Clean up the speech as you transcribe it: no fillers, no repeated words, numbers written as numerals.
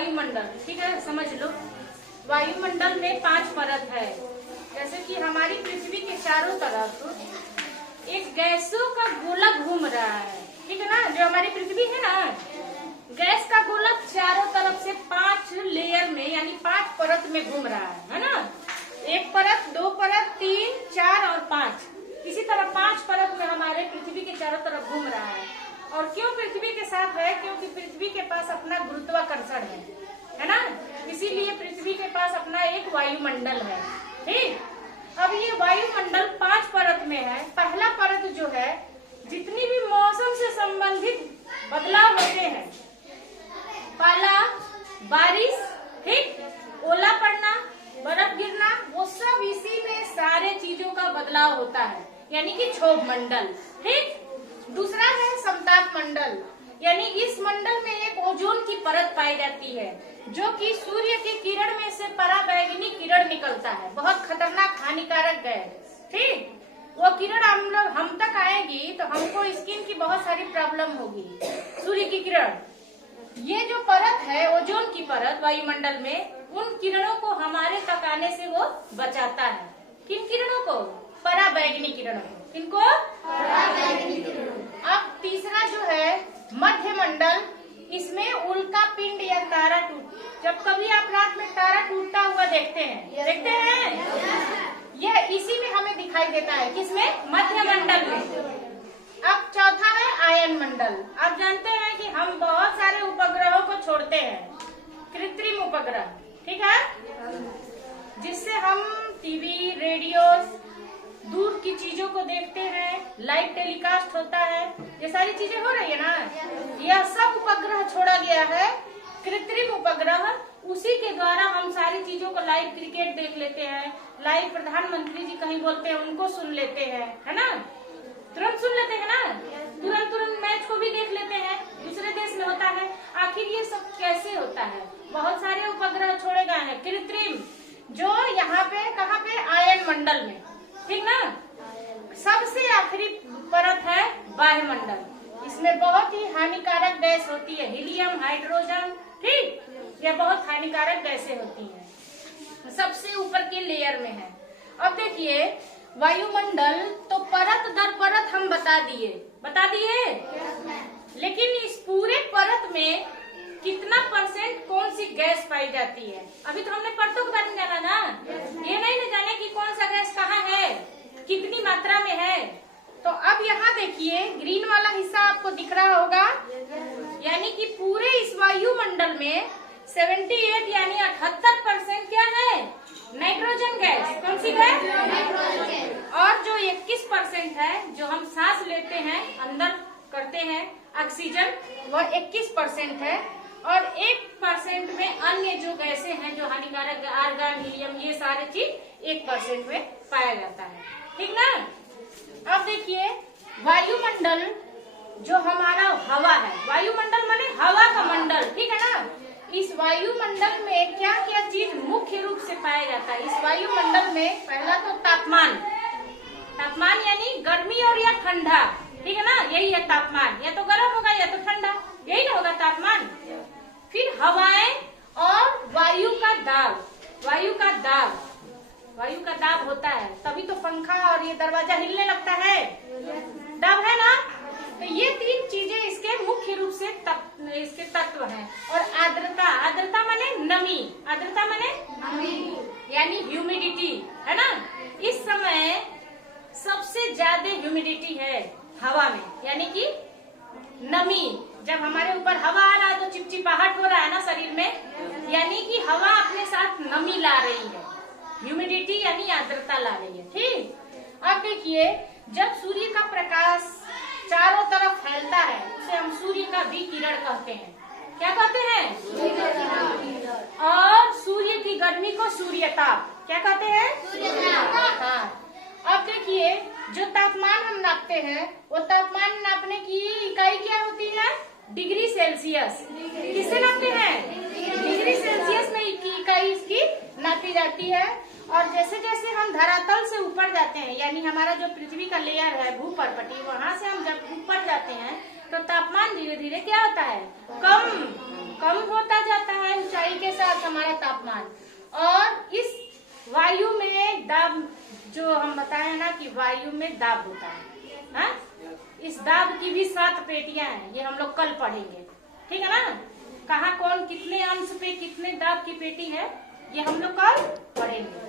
वायुमंडल, ठीक है, समझ लो। वायुमंडल में 5 परत है। जैसे कि हमारी पृथ्वी के चारों तरफ एक गैसों का गोला घूम रहा है, ठीक है ना। जो हमारी पृथ्वी है ना, गैस का गोला चारों तरफ से 5 लेयर में यानी 5 परत में घूम रहा है ना। 1 परत, 2 परत, 3, 4 और 5, इसी तरह 5 परत में हमारे पृथ्वी के चारों तरफ घूम रहा है। और क्यों पृथ्वी के साथ है? क्योंकि पृथ्वी के पास अपना गुरुत्वाकर्षण है ना, इसीलिए पृथ्वी के पास अपना एक वायुमंडल है। ठीक, अब ये वायुमंडल 5 परत में है। पहला परत जो है, जितनी भी मौसम से संबंधित बदलाव होते हैं, पाला, बारिश, ठीक, ओला पड़ना, बर्फ गिरना, वो सब इसी में सारे चीजों का बदलाव होता है, यानी कि क्षोभ मंडल। ठीक, दूसरा है समताप मंडल, यानी इस मंडल में एक ओजोन की परत पाई जाती है, जो कि सूर्य की किरण में से पराबैंगनी किरण निकलता है, बहुत खतरनाक हानिकारक गैस। ठीक, वो किरण हम तक आएगी तो हमको स्किन की बहुत सारी प्रॉब्लम होगी। सूर्य की किरण, ये जो परत है ओजोन की परत वायुमंडल में, उन किरणों को हमारे तक आने से वो बचाता है। किन किरणों को? पराबैंगनी किरणों को। किनको? पराबैंगनी किरणों। अब तीसरा जो है मध्य मंडल, इसमें उल्का पिंड या तारा जब कभी आप रात में तारा टूटता हुआ देखते हैं, देखते हैं, यह इसी में हमें दिखाई देता है। किसमें? मध्य मंडल में। अब चौथा है आयन मंडल। आप जानते हैं कि हम बहुत सारे उपग्रहों को छोड़ते हैं, कृत्रिम उपग्रह, ठीक है, जिससे हम टीवी, रेडियो, दूर की चीजों को देखते हैं, लाइव टेलीकास्ट होता है, ये सारी चीजें हो रही है ना। यह सब उपग्रह छोड़ा गया है, कृत्रिम उपग्रह, उसी के द्वारा हम सारी चीजों को लाइव क्रिकेट देख लेते हैं, लाइव प्रधानमंत्री जी कहीं बोलते हैं उनको सुन लेते हैं, है ना, तुरंत सुन लेते हैं ना, तुरंत मैच को भी देख लेते हैं, दूसरे देश में होता है। आखिर ये सब कैसे होता है? बहुत सारे उपग्रह छोड़े गए हैं कृत्रिम, जो यहाँ पे कहाँ पे? आयन मंडल में, ठीक ना। सबसे आखिरी परत है वायुमंडल, इसमें बहुत ही हानिकारक गैस होती है, हीलियम, हाइड्रोजन, ठीक, ये बहुत हानिकारक गैसें होती हैं, सबसे ऊपर के लेयर में है। अब देखिए वायुमंडल तो परत दर परत हम बता दिए, लेकिन इस पूरे परत में कितना % कौन सी गैस पाई जाती है? अभी तो हमने परतों के बारे में जाना ना, ये नहीं जाने कि कौन सा गैस कहाँ है, कितनी मात्रा में है। तो अब यहाँ देखिए ग्रीन वाला हिस्सा आपको दिख रहा होगा, यानी कि पूरे इस वायुमंडल में 78 यानी 78% क्या है? Nitrogen gas. कौन सी गैस? नाइट्रोजन। और जो 21% है, जो हम सांस लेते हैं, अंदर करते हैं ऑक्सीजन, वह 21% है। और 1% में अन्य जो गैसें हैं, जो हानिकारक, आर्गन, हीलियम, ये सारे चीज 1% में पाया जाता है, ठीक ना। अब देखिए वायुमंडल जो हमारा हवा है, वायुमंडल माने हवा का मंडल, ठीक है ना। इस वायुमंडल में क्या क्या चीज मुख्य रूप से पाया जाता है? इस वायुमंडल में पहला तो तापमान, तापमान यानी गर्मी और या ठंडा, ठीक है ना, यही है तापमान, या तो गर्म होगा या तो ठंडा, यही ना होगा तापमान। फिर हवाएं और वायु का दाब, वायु का दाब होता है, तभी तो पंखा और ये दरवाजा हिलने लगता है, दाब है ना। तो ये 3 चीजें इसके मुख्य रूप से इसके तत्व हैं। और आर्द्रता माने नमी, आर्द्रता माने नमी यानी ह्यूमिडिटी, है ना। इस समय सबसे ज्यादा ह्यूमिडिटी है हवा में, यानी कि नमी। जब हमारे ऊपर हवा आ रहा है तो चिपचिपाहट हो रहा है ना शरीर में, यानी कि हवा अपने साथ नमी ला रही है, ह्यूमिडिटी यानी आर्द्रता ला रही है, ठीक। अब देखिए जब सूर्य का प्रकाश चारों तरफ फैलता है, उसे हम सूर्य का विकिरण कहते हैं। क्या कहते हैं? और सूर्य की गर्मी को सूर्यताप क्या कहते हैं? सूर्यताप। हाँ। अब देखिए जो तापमान हम नापते हैं, वो तापमान नापने की इकाई क्या होती है? Degree Celsius. किसे नापते हैं? डिग्री सेल्सियस में इकाई इसकी नापी जाती है। और जैसे जैसे हम धरातल से ऊपर जाते हैं, यानी हमारा जो पृथ्वी का लेयर है भूपर्पटी, वहाँ से हम जब ऊपर जाते हैं तो तापमान धीरे धीरे क्या होता है? कम होता जाता है, हमारा तापमान। और इस वायु में दाब, जो हम बताए ना कि वायु में दाब होता है, हाँ? इस दाब की भी 7 पेटियां हैं, ये हम लोग कल पढ़ेंगे, ठीक है ना। कहाँ कौन कितने अंश पे कितने दाब की पेटी है, ये हम लोग कल पढ़ेंगे।